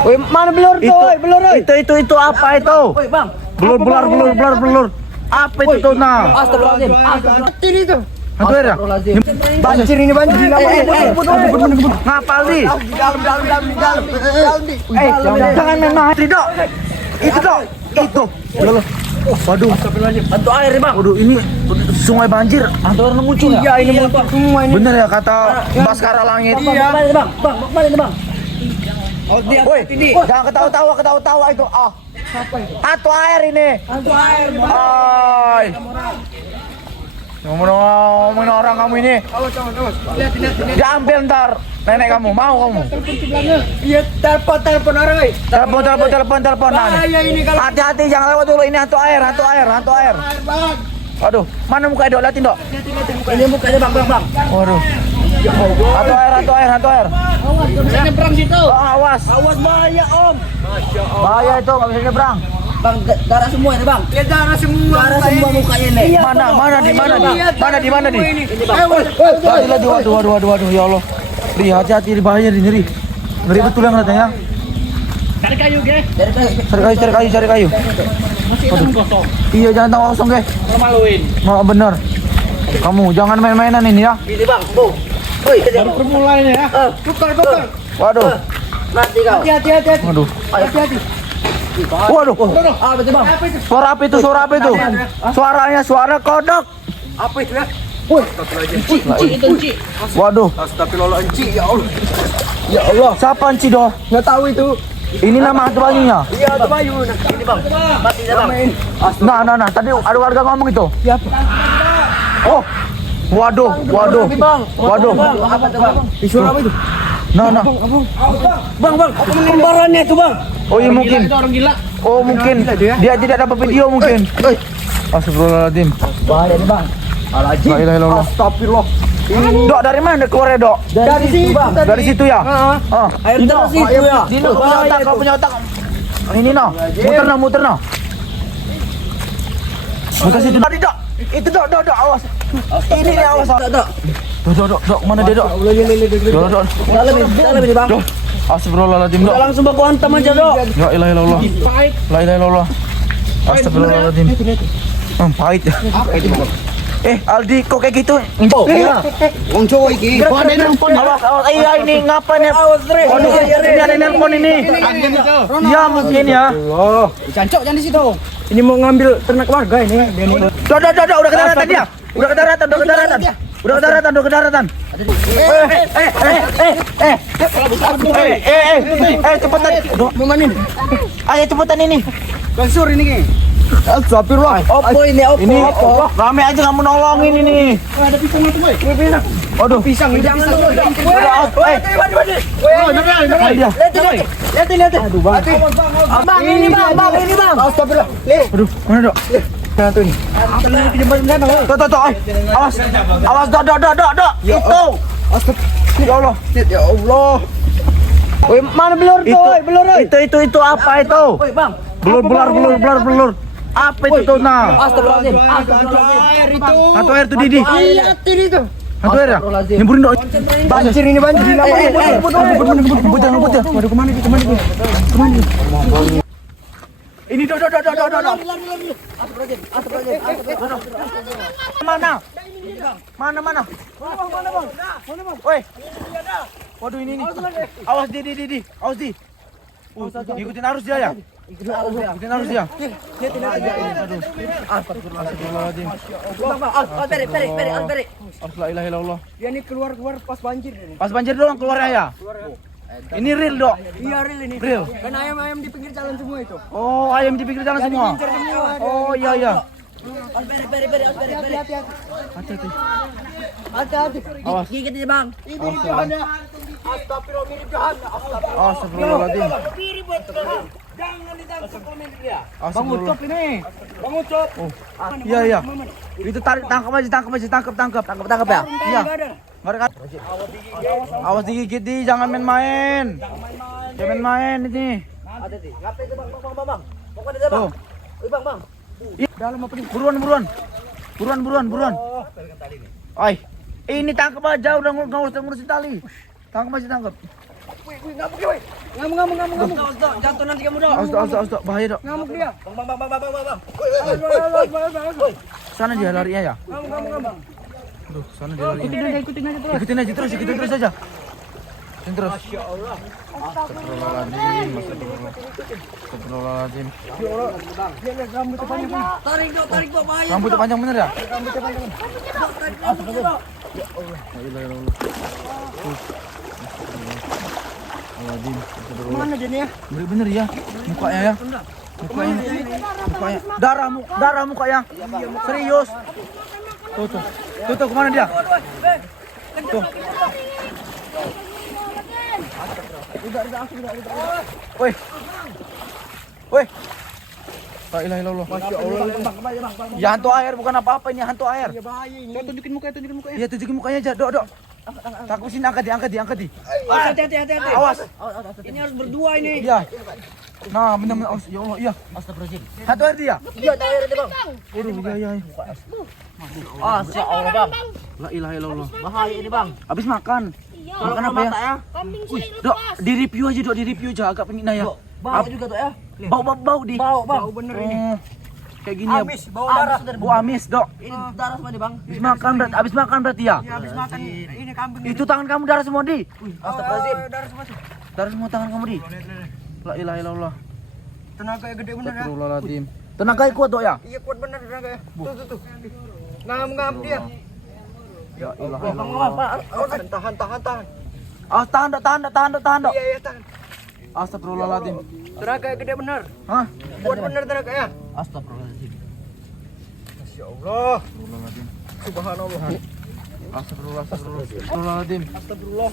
Woi, mana belur tuh? Woi, belur. Itu apa itu? Woi, Bang. Belur. Apa itu tuh nah? Astagfirullahaladzim. Astagfirullahaladzim itu. Hantu ya? Banjir ini banjir. Ngapal nih? Di dalam. Jangan main mati dok. Itu dok. Itu. Waduh. Hantu air, Bang. Waduh, ini sungai banjir. Hantu air muncul ya? Iya, ini muncul semua ini. Bener ya kata Baskara Langit. Bang. Bang. Woi, jangan ketawa itu. Hantu air ini. Hantu air, Bang. Hai. Ngomongin orang kamu ini. Awas. Lihat. Diambil ntar. Nenek kamu, mau kamu? Iya, telepon orang, woi. Telepon. Bahaya ini kalau Hati-hati, jangan lewat dulu. Ini hantu air. air, Bang. Aduh, mana muka dok? Liatin dok. Ini mukanya, Bang. Waduh. Hantu air. Awas, enggak bisa nyebrang situ. Awas. Awas, bahaya, Om. Bahaya itu, nggak bisa nyebrang. Bang, darah semua ini, Bang. Ya, darah semua mukanya nih. Mana di mana nih? Ini, Bang. Waduh, ya Allah. Ri, hati-hati, bahaya nih, Ri. Ngeri betul yang katanya. Cari kayu, Ge. Cari kayu. Kosong. Iya, jangan tahu kosong, Ge. Maluin. Mau bener. Kamu jangan main-mainan ini ya. Ini, Bang. Bu. Woi, baru permulaan ya. Tukar. Waduh. Mati kau. Hati-hati. Waduh. Hati-hati. Waduh. Betul, Bang. Suara apa itu? Suaranya suara kodok. Apa itu ya? Woi, Enci. Waduh. Astagfirullahaladzim, ya Allah. Ya Allah. Siapa Enci doh? Nggak tahu itu. Ini nama hantu bayunya. Iya, itu Bayu. Ini, Bang. Mati dah, Bang. Nah. Tadi ada warga ngomong itu. Siapa? Oh. Waduh. Bang. Waduh. Bang, apa itu, Bang? Suara apa itu? Nah. Bang. Kembarannya itu, Bang. Oh iya mungkin. Itu orang gila. Oh mungkin. Dia tidak dapat video mungkin. Astagfirullahaladzim. Bahaya nih, Bang. La ilaha illallah. Astagfirullah. Dok, dari mana keluarnya, Dok? Dari situ, Bang. Dari situ ya? Air terus itu ya. Dino, kau punya otak. Ini no. Muter no. Muter situ. Tadi, Dok. Itu, Dok, awas. Ini nih, awas. Dok, mana dia, Dok? Dok. Dalam ini, Bang. Dok. Astagfirullahaladzim, Dok. Langsung baku hantam aja, Dok. La ilaha illallah. Astagfirullahaladzim. Pahit. Aldi, kok kayak gitu? Wong cowok iki. Awas. Iya, ini ngapain ya? Awas, Dre. Ini ada nelpon ini. Iya, mungkin ya. Cancok jangan di situ. Ini mau ngambil ternak warga ini. Udah ke daratan dia. Udah ke daratan. Cepetan. Memanin. Ayo cepetan ini. Kasur ini. Astagfirullah. Opo ini. Rame aja kamu nolongin ini. Ada pisang itu, boy. Aduh, Pisang jangan. Lihat. Aduh, Bang. Bang, ini Bang. Astagfirullah. Aduh, mana, Dok? Mana tuh ini? Tuh. Awas, Dok. Itu. Astagfirullah. Ya Allah. Woi, mana belur tuh? Belur. Itu apa itu? Woi, Bang. Belur. Apa itu tuh nah? Astagfirullahaladzim. Air itu. Hantu air tuh Didi. Lihat ini tuh. Hantu air ya? Nyemburin, Dok. Banjir ini. Ngebut ya. Waduh, kemana ini? Ini, Dok. Mana? Mana, Bang? Woi. Waduh, ini. Awas, Didi. Awas, Di. Ikutin arus dia ya? Ikutin arus dia. Astagfirullahaladzim. Beri. La ilaha illallah. Dia ini keluar pas banjir ini. Pas banjir doang keluarnya ya? Ini real, Dok. Iya, real ini. Real. Dan ayam di pinggir jalan semua itu. Oh, ayam di pinggir jalan semua. Oh, iya. Beri. Hati-hati. Awas. Gigit aja, Bang. Astagfirullah, mirip jahanam. Astagfirullahaladzim. Jangan ditangkap komen dia. Bang Ucop ini. Bang Ucop. Iya. Itu tangkap aja. Tangkap ya? Iya. Enggak ada. Awas digigit, Di. Jangan main-main. Jangan main ini. Ada di. Ngapain itu, Bang? Pokoknya ada, Bang. Bang. Dalam apa nih? Buruan. Oi. Ini tangkap aja, udah enggak usah ngurusin tali. Tangkap. Ngamuk. Jatuh nanti kamu dok. Awas, Dok. Bahaya, Dok. Ngamuk dia. Bang. Sana dia larinya ya. Ngamuk. Aduh, sana dia larinya. Ikutin aja terus. Ikutin aja terus aja. Ikutin terus. Masya Allah. Astagfirullahaladzim. Tarik dok, bahaya. Rambutnya panjang bener ya? Rambutnya panjang. Dok, tarik rambutnya dok. La ilaha illallah. Astagfirullahaladzim. Mana dia nih ya? Bener ya, mukanya ya. Mukanya. Darah mukanya. Serius. Tuh, kemana dia? Tuh. Udah. Woi. La ilaha illallah. Masya Allah. Bang. Ya hantu air bukan apa-apa ini hantu air. Ya bahaya ini. Kau tunjukin mukanya. Iya tunjukin mukanya aja, Dok. Takut sini angkat di. Hati. Awas. Ini harus berdua ini. Iya. Nah, benar. Ya Allah, iya. Astagfirullahaladzim. Hantu air dia. Iya, tahu ya bang. Waduh, iya. Masya Allah bang. La ilaha illallah. Bahaya ini bang. Habis makan. Makan apa ya? ya? Kambing Wih, sih Dok, lepas. di review aja, agak pengen ya. Bau juga tuh ya. Bau di. Bau bener ini. Oh, kayak gini ya. Amis, bau darah. Bau amis, Dok. Ini darah semua nih bang. Habis makan berarti ya? Ya habis makan ini kambing. Itu tangan kamu darah semua, Di. Astagfirullahaladzim. Darah semua sih. Darah semua tangan kamu, Di. La ilaha illallah. Tenaganya gede bener ya. Astagfirullahaladzim. Tenaga kuat, Dok ya? Iya kuat bener tenaga ya. Tuh. Ngam dia. Ya ilaha Bang, illallah. tahan. Ah, tahan, Dok. Iya, tahan. Astagfirullahaladzim. Tenaga gede bener. Hah? Kuat bener tenaga ya. Astagfirullahaladzim. Masya Allah. Astagfirullahaladzim. Subhanallah. Astagfirullahaladzim. Astagfirullah.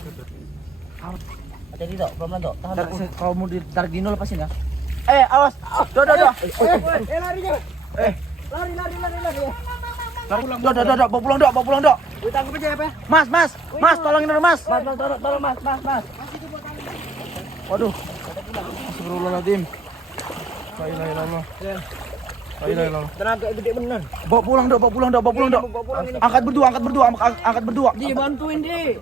Hati-hati dok, pelan-pelan dok. Tahan dok. Kalau mau ditarik Dino lepasin ya. Awas. Dok. Lari dia. Lari. Dok, bawa pulang, Dok. Ditangkap aja ya, Pak. Mas, tolongin dulu, Mas. Tolong, Mas. Waduh. Astagfirullahaladzim. La ilaha illallah. La ilaha illallah. Tenaga gede bener. Bawa pulang, Dok. Bawa pulang ini. Angkat berdua. Di, bantuin di.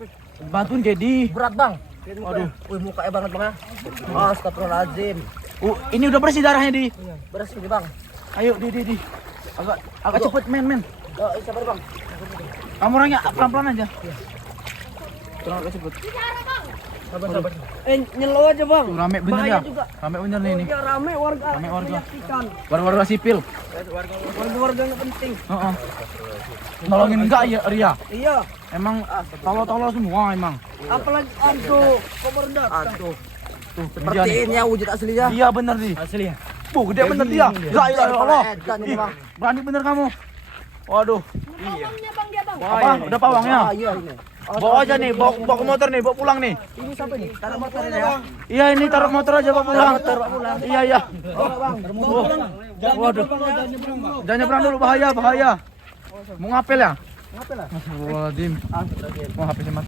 Bantuin Dedi. Berat, Bang. Waduh. Wih, mukanya banget, Bang. Astagfirullahaladzim. Ini udah bersih darahnya, Di. Bersih nih, Bang. Ayo, Di. Agak cepet, men. Sabar, Bang. Kamu orangnya pelan-pelan aja. Tolong agak cepet. Sabar. Nyelo aja, Bang. Tuh, rame bener Bahaya ya? juga. Rame bener nih ini. Ya, rame warga. Rame warga. Menyaksikan. Warga sipil. Warga nggak penting. Heeh. Nolongin enggak ya, Ria? Iya. Emang tolol semua emang. Apalagi aduh, komandan. Tuh, Seperti ini ya wujud aslinya. Iya bener nih. Asli ya. Gede bener dia. La ilaha illallah. Edan ini, Ih, Bang. berani bener kamu. Waduh. Pawangnya bang dia bang. Apa? Udah pawangnya? Iya ini. Bawa aja nih, bawa ke motor nih, bawa pulang nih. Ini sampai nih. Taruh motor ini ya. Iya ini taruh motor aja bawa pulang. Iya. Oh, Bang. Waduh. Jangan nyebrang dulu, bahaya. Mau ngapel ya? Ngapel lah. Astagfirullahaladzim. Mau HP mati.